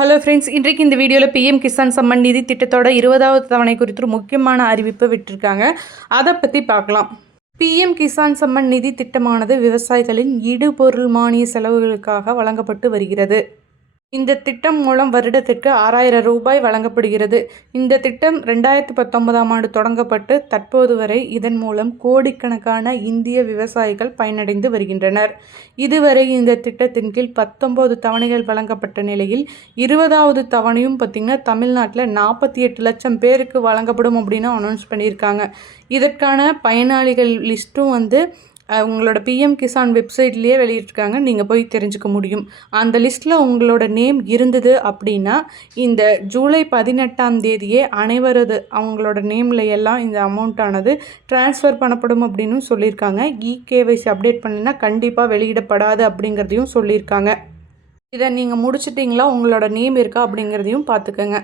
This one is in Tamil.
ஹலோ ஃப்ரெண்ட்ஸ் இன்றைக்கு இந்த வீடியோவில் பிஎம் கிசான் சம்மன் நிதி திட்டத்தோட இருபதாவது தவணை குறித்து முக்கியமான அறிவிப்பை விட்டுருக்காங்க. அதை பற்றி பார்க்கலாம். பிஎம் கிசான் சம்மன் நிதி திட்டமானது விவசாயிகளின் இடுபொருள் மானிய செலவுகளுக்காக வழங்கப்பட்டு வருகிறது. இந்த திட்டம் மூலம் வருடத்திற்கு ஆறாயிரம் ரூபாய் வழங்கப்படுகிறது. இந்த திட்டம் ரெண்டாயிரத்தி பத்தொன்பதாம் ஆண்டு தொடங்கப்பட்டு தற்போது வரை இதன் மூலம் கோடிக்கணக்கான இந்திய விவசாயிகள் பயனடைந்து வருகின்றனர். இதுவரை இந்த திட்டத்தின் கீழ் பத்தொன்பது தவணைகள் வழங்கப்பட்ட நிலையில் இருபதாவது தவணையும் பார்த்திங்கன்னா தமிழ்நாட்டில் நாற்பத்தி எட்டு லட்சம் பேருக்கு வழங்கப்படும் அப்படின்னு அனௌன்ஸ் பண்ணியிருக்காங்க. இதற்கான பயனாளிகள் லிஸ்ட்டும் வந்து உங்களோட பிஎம் கிசான் வெப்சைட்லேயே வெளியிட்டிருக்காங்க. நீங்கள் போய் தெரிஞ்சுக்க முடியும். அந்த லிஸ்ட்டில் உங்களோட நேம் இருந்தது அப்படின்னா இந்த ஜூலை பதினெட்டாம் தேதியே அனைவரது அவங்களோட நேமில் எல்லாம் இந்த அமௌண்ட்டானது ட்ரான்ஸ்ஃபர் பண்ணப்படும் அப்படின்னு சொல்லியிருக்காங்க. இகேவைசி அப்டேட் பண்ணினா கண்டிப்பாக வெளியிடப்படாது அப்படிங்கிறதையும் சொல்லியிருக்காங்க. இதை நீங்கள் முடிச்சிட்டிங்களா? உங்களோட நேம் இருக்கா? அப்படிங்கிறதையும் பார்த்துக்கோங்க.